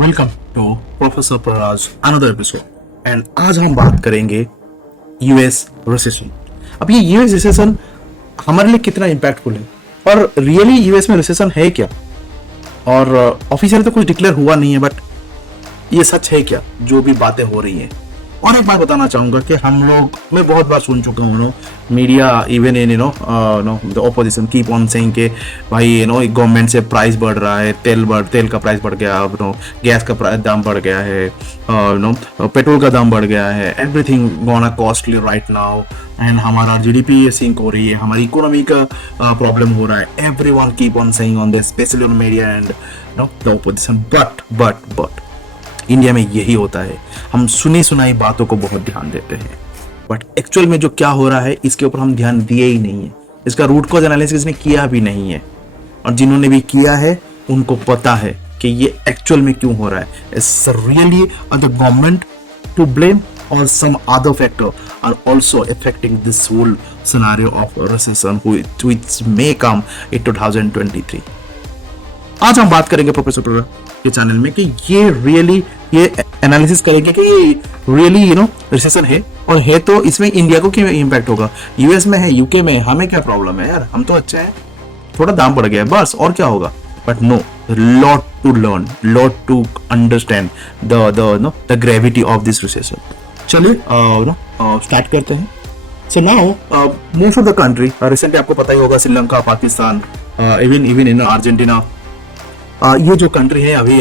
Welcome to professor Praraj another episode and आज हम बात करेंगे यूएस रिसेशन। अब ये यूएस रिसेशन हमारे लिए कितना इंपैक्टफुल है और रियली यूएस में रिसेशन है क्या, और ऑफिशियल तो कुछ डिक्लेयर हुआ नहीं है, बट ये सच है क्या जो भी बातें हो रही हैं। और एक बात बताना चाहूंगा कि हम लोग, मैं बहुत बार सुन चुका हूँ media even in the opposition keep on saying के भाई गवर्नमेंट से प्राइस बढ़ रहा है, तेल का प्राइस बढ़ गया, गैस का दाम बढ़ गया है, पेट्रोल का दाम बढ़ गया है, everything gonna costly right now and हमारा जीडीपी सिंक हो रही है, हमारी इकोनॉमी का प्रॉब्लम हो रहा है। Everyone keep on saying on this specially on media and the opposition, but India में यही होता है, हम सुनी सुनाई बातों को बहुत ध्यान देते हैं, बट एक्चुअल में जो क्या हो रहा है इसके ऊपर हम ध्यान दिए ही नहीं है। इसका रूट कॉज एनालिसिस ने किया भी नहीं है, और जिन्होंने भी किया है उनको पता है कि ये एक्चुअल में क्यों हो रहा है। It's really the government to blame or some other factor are also affecting this whole scenario of recession which may come in 2023। आज हम बात करेंगे प्रोफेसर के चैनल में कि ये एनालिसिस करेंगे कि रियली रिसेशन है, और है तो इसमें इंडिया को क्या इंपैक्ट होगा। यूएस में है, यूके में है, हमें क्या प्रॉब्लम है यार, हम तो अच्छे हैं, थोड़ा दाम बढ़ गया है बस, और क्या होगा। But no, lot to learn, lot to understand the gravity of this recession. चलिए स्टार्ट करते हैं। So now most of the country recently, आपको पता ही होगा, Sri Lanka, Pakistan, even in Argentina, ये जो कंट्री है अभी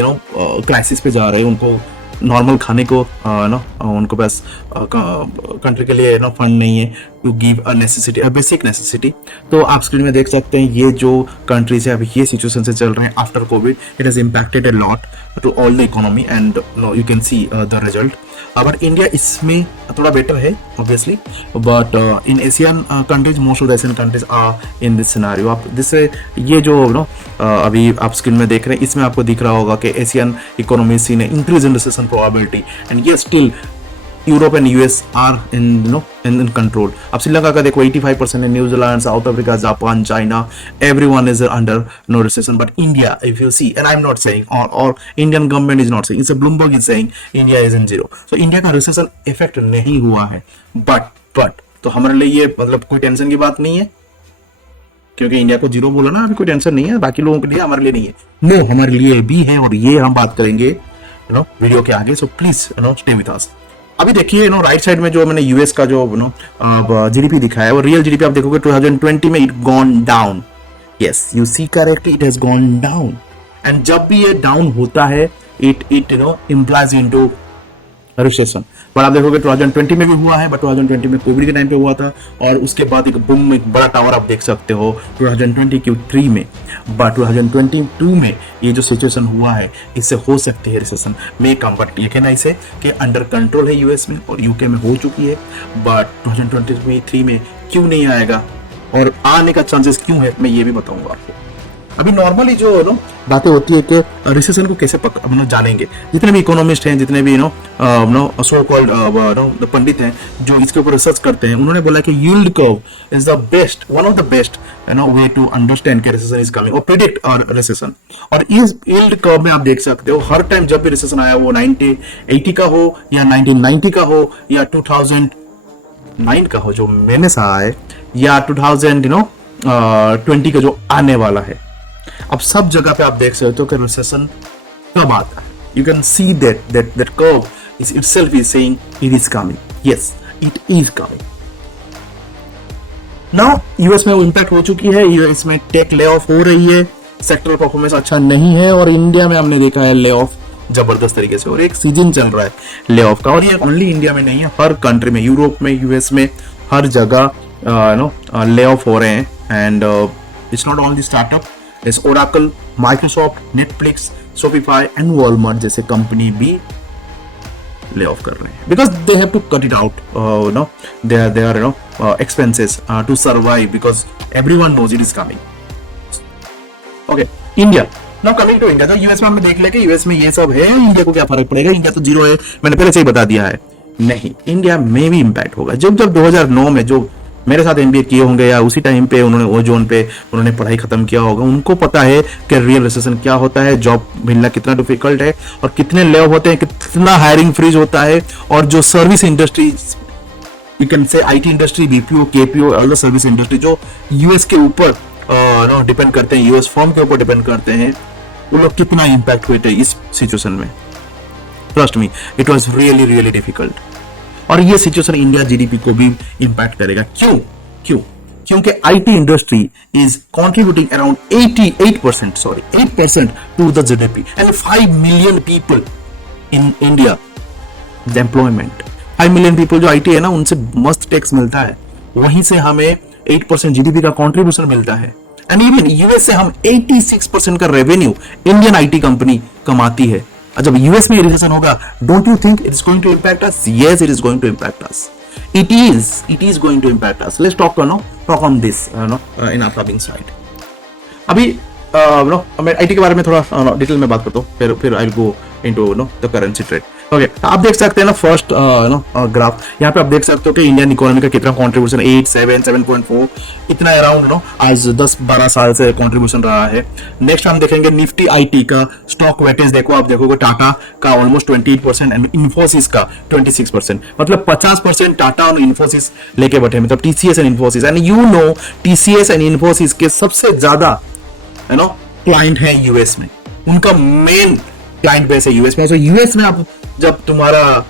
क्राइसिस पे जा रहे हैं। उनको नॉर्मल खाने को उनको बस कंट्री के लिए फंड नहीं है to give a necessity, a basic necessity. तो आप स्क्रीन में देख सकते हैं ये जो कंट्रीज है अभी ये सिचुएशन से चल रहे हैं after Covid. It has impacted a lot to all the economy and you can see the result. But India इसमें थोड़ा बेटर है obviously, but in Asian countries, most of the Asian countries are in this scenario. आप जिससे ये जो अभी आप screen में देख रहे हैं इसमें आपको दिख रहा होगा कि Asian economy seen increase in recession probability, and ये still Europe and US are in control. अब श्रीलंका का देखो 85% है, New Zealand, south Africa, Japan, China, everyone is under no recession. But India, if you see, and I am not saying और Indian government is not saying, it's Bloomberg is saying India is in zero. So India का recession effect नहीं हुआ है, but तो हमारे लिए ये मतलब कोई टेंशन की बात नहीं है, क्योंकि इंडिया को जीरो बोला ना, अभी कोई टेंशन नहीं है, बाकी लोगों के लिए, हमारे लिए नहीं है। नो, हमारे लिए भी है, और ये हम बात करेंगे वीडियो के आगे। So please stay with us. अभी देखिए राइट साइड में जो मैंने यूएस का जो जीडीपी दिखाया है, वो रियल जीडीपी आप देखोगे 2020 में it gone down. Yes, you see correctly, it has gone down. And जब भी ये डाउन होता है इट इंप्लाइज इनटू रिसेशन। पर आप देखोगे 2020 में भी हुआ है, बट 2020 में कोविड के टाइम पे हुआ था, और उसके बाद एक बूम, एक बड़ा टावर आप देख सकते हो 2020 Q3 में। बट 2022 में ये जो सिचुएशन हुआ है, इससे हो सकती है रिसेशन में कम, बट ये कहना इसे कि अंडर कंट्रोल है यूएस में और यूके में हो चुकी है। बट 2023 में क्यों नहीं आएगा, और आने का चांसेस क्यों है, मैं ये भी बताऊंगा आपको। अभी नॉर्मली जो बातें होती है कि रिसेशन को कैसे जानेंगे, जितने भी इकोनॉमिस्ट हैं, जितने भी सो कॉल्ड पंडित हैं जो इसके ऊपर रिसर्च करते हैं, उन्होंने बोला कि yield curve is the best, one of the best way to understand कि रिसेशन इज कमिंग और प्रिडिक्ट रिसेशन। और इस यील्ड कर्व में आप देख सकते हो हर टाइम जब भी रिसेशन आया, वो 1980 का हो या 1990 का हो या 2009 का हो जो मैंने सहा है, या 2020 का जो आने वाला है, अब सब जगह पे आप देख सकते हो कि रिसेशन कब आता है। You can see that curve is itself is saying it is coming. Yes, it is coming. Now US में वो इंपैक्ट हो चुकी है, यूएस में टेक ले ऑफ हो रही है, सेक्टर परफॉर्मेंस अच्छा नहीं है, और इंडिया में हमने देखा है ले ऑफ जबरदस्त तरीके से, और एक सीजन चल रहा है ले ऑफ का। और ये ओनली इंडिया में नहीं है, हर कंट्री में, यूरोप में, यूएस में, हर जगह ले ऑफ हो रहे हैं। And it's not only startup, इस Oracle, Microsoft, Netflix, Shopify and Walmart जैसे कंपनी भी ले ऑफ कर रहे हैं, because they have to cut it out, their expenses to survive, because everyone knows it is coming. Okay, India. Now coming to India, तो US में हमने देख लिया कि यूएस में ये सब है, इंडिया को क्या फर्क पड़ेगा, इंडिया तो जीरो है, मैंने पहले से ही बता दिया है। नहीं, इंडिया में भी इंपैक्ट होगा। जब 2009 में जो मेरे साथ एमबीए किए होंगे या उसी टाइम पे उन्होंने ओजोन पे उन्होंने पढ़ाई खत्म किया होगा, उनको पता है कि रियल रिसेशन क्या होता है, जॉब मिलना कितना डिफिकल्ट है और कितने ले ऑफ होते हैं, कितना हायरिंग फ्रीज होता है। और जो service industry, you can say IT industry, BPO, KPO, other service industry जो यूएस के ऊपर डिपेंड करते हैं, यूएस फर्म के ऊपर डिपेंड करते हैं, वो लोग कितना इंपैक्ट हुए थे इस सिचुएशन में। Trust me, it was really really difficult. और ये सिचुएशन इंडिया जीडीपी को भी इंपैक्ट करेगा। क्यों? क्योंकि IT industry is contributing around 8% to the GDP and 5 million people in India employment. 5 million people जो आईटी है ना, उनसे मस्त टैक्स मिलता है, वहीं से हमें 8% जीडीपी का कंट्रीब्यूशन मिलता है। एंड इवन यूएस से हम 86% का रेवेन्यू इंडियन आईटी कंपनी कमाती है। जब यूएस में रिसेशन होगा, don't you think it is going to impact us? Yes, it is going to impact us. It is going to impact us. Let's talk on this in upcoming slide. अभी मैं IT के बारे में थोड़ा detail में बात करता हूँ, फिर I will go into the currency trade. Okay, आप देख सकते हैं ना फर्स्ट ग्राफ, यहाँ पे आप देख सकते हो कि इंडियन इकोनॉमी का कितना कंट्रीब्यूशन, 8, 7, 7.4 इतना अराउंड आज 10-12 साल से कंट्रीब्यूशन रहा है। नेक्स्ट हम देखेंगे निफ्टी आईटी का स्टॉक वेटेज, देखो आप देखोगे टाटा का ऑलमोस्ट 28% एंड इन्फोसिस का 26%, मतलब 50% टाटा और इन्फोसिस लेके बैठे, मतलब TCS and Infosys. And you know TCS and Infosys के सबसे ज्यादा क्लाइंट है यूएस में, उनका मेन क्लाइंट बेस है यूएस में। तो यूएस में आप जब तुम्हारा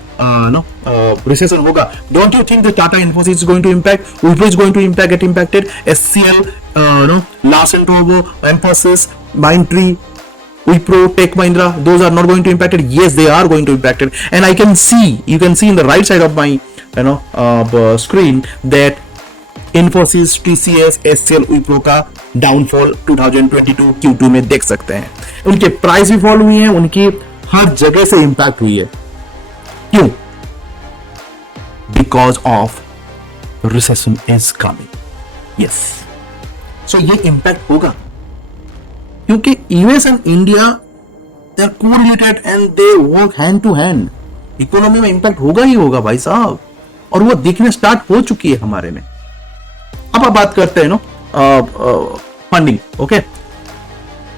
रिसेशन होगा, don't you think the Tata Infosys is going to impact, Wipro is going to impact, get impacted, HCL, Larsen Toubro, Mphasis, Mindtree, Wipro, Tech Mahindra, those are not going to impacted. Yes, they are going to impacted, and I can see, you can see in the right side of my screen that Infosys, TCS, HCL, Wipro का downfall 2022 Q2 में देख सकते हैं। उनके price भी fall हुई है, उनकी हर जगह से इंपैक्ट हुई है। क्यों? Because of recession is coming. Yes, so ये इंपैक्ट होगा क्योंकि US and India they are correlated and they work hand to hand. Economy में इंपैक्ट होगा ही होगा भाई साहब, और वो दिखने स्टार्ट हो चुकी है हमारे में। अब आप बात करते हैं फंडिंग। ओके,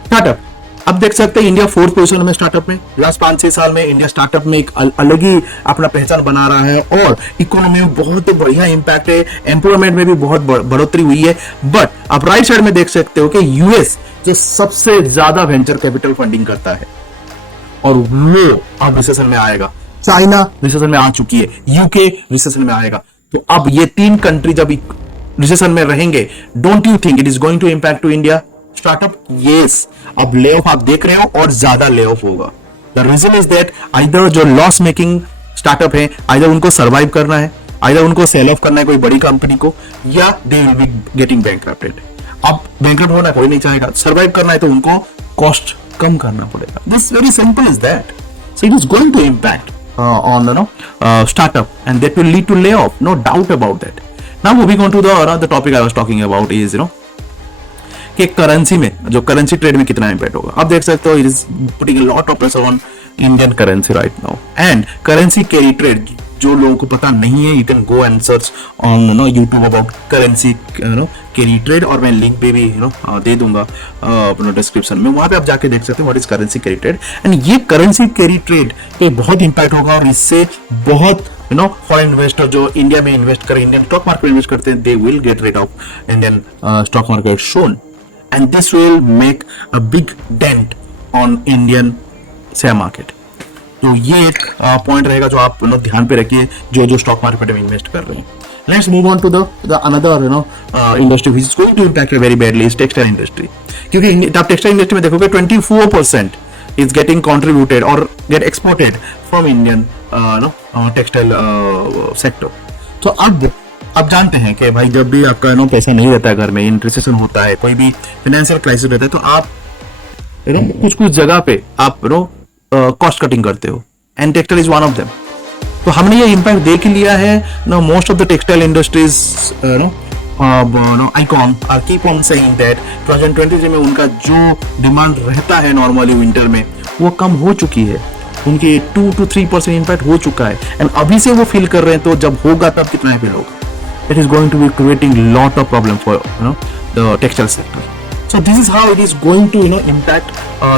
स्टार्टअप, अब देख सकते हैं इंडिया 4th पोजीशन में स्टार्टअप में। लास्ट 5-6 साल में इंडिया स्टार्टअप में एक अलग ही अपना पहचान बना रहा है और इकोनॉमी में बहुत बढ़िया इंपैक्ट है, एम्प्लॉयमेंट में भी बहुत बढ़ोतरी हुई है। बट आप राइट साइड में देख सकते हो कि यूएस जो सबसे ज्यादा वेंचर कैपिटल फंडिंग करता है और वो अब रिसेशन में आएगा। चाइना रिसेशन में आ चुकी है, यूके रिसेशन में आएगा। तो अब ये 3 कंट्री जब रिसेशन में रहेंगे, don't you think it is going to impact to India startup? Yes, अब ले ऑफ आप देख रहे हो और ज्यादा ले ऑफ होगा। The reason is that either जो लॉस मेकिंग स्टार्टअप है, आइदर उनको सर्वाइव करना है, आइदर उनको सेल ऑफ करना है कोई बड़ी कंपनी को, या दे विल बी गेटिंग बैंकरप्टेड। अब बैंकरप्ट होना कोई नहीं चाहेगा, सर्वाइव करना है तो उनको कॉस्ट कम करना पड़ेगा। This very simple is that. So it is going to impact on startup and that will lead to layoff, no doubt about that. Now moving on to the topic I was talking about is कि currency में, जो currency trade में कितना impact होगा। आप देख सकते हो it is putting a lot of pressure on Indian currency right now and currency carry trade. जो लोगों को पता नहीं है, you can go and search on YouTube about currency carry trade, और मैं लिंक पे भी दे दूंगा अपना डिस्क्रिप्शन में, वहां पे आप जाके देख सकते हो what is currency carry trade. And ये करेंसी कैरी ट्रेड पे बहुत इंपैक्ट होगा और इससे बहुत फॉरेन इन्वेस्टर जो इंडिया में इन्वेस्ट करें, इंडियन स्टॉक मार्केट में इन्वेस्ट करते हैं, they will get rate of Indian stock market shown and this will make a big dent on Indian share market. तो ये एक पॉइंट रहेगा जो आप ध्यान पे रखिए जो स्टॉक मार्केट में इन्वेस्ट कर रहे हैं। Let's move on to the another industry which is going to impact very badly is textile industry. क्योंकि आप टेक्सटाइल इंडस्ट्री में देखोगे 24% is getting contributed or get exported from Indian textile sector. तो अब जानते हैं कि भाई जब भी आपका पैसा नहीं रहता है घर में, रिसेशन होता है, कोई भी फाइनेंशियल क्राइसिस रहता है, तो आप कुछ जगह पे आप कॉस्ट कटिंग करते हो and textile is one of them. तो हमने ये इम्पैक्ट देख लिया है। Most of the textile industries icon are keep on saying that 2023 में उनका जो डिमांड रहता है नॉर्मली विंटर में, वो कम हो चुकी है। उनके 2 to 3% इम्पैक्ट हो चुका है एंड अभी से वो फील कर रहे हैं, तो जब होगा तब कितना फील होगा। it is going to be creating lot of problem for the textile sector. So this is how it is going to impact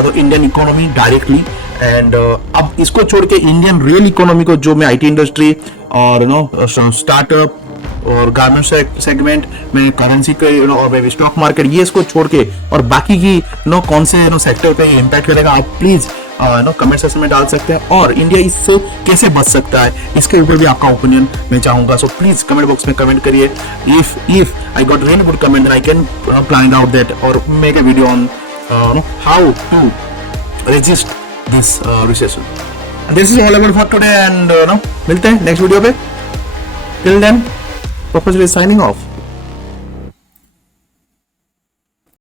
the Indian economy directly. And अब इसको छोड़ के इंडियन रियल इकोनॉमी को, जो मैं IT industry और startup और garment segment में, करेंसी के और मे स्टॉक मार्केट, ये इसको छोड़ के और बाकी की कौन से सेक्टर पे इम्पैक्ट करेगा, आप प्लीज कमेंट सेक्शन में डाल सकते हैं। और इंडिया इससे कैसे बच सकता है, इसके ऊपर भी आपका ओपिनियन मैं चाहूंगा। सो प्लीज कमेंट बॉक्स में कमेंट करिए। If I got really good comment, I can plan it out that और make a video on how to resist this recession. This is all about for today and मिलते हैं next video पे। Till then, Professor is signing off.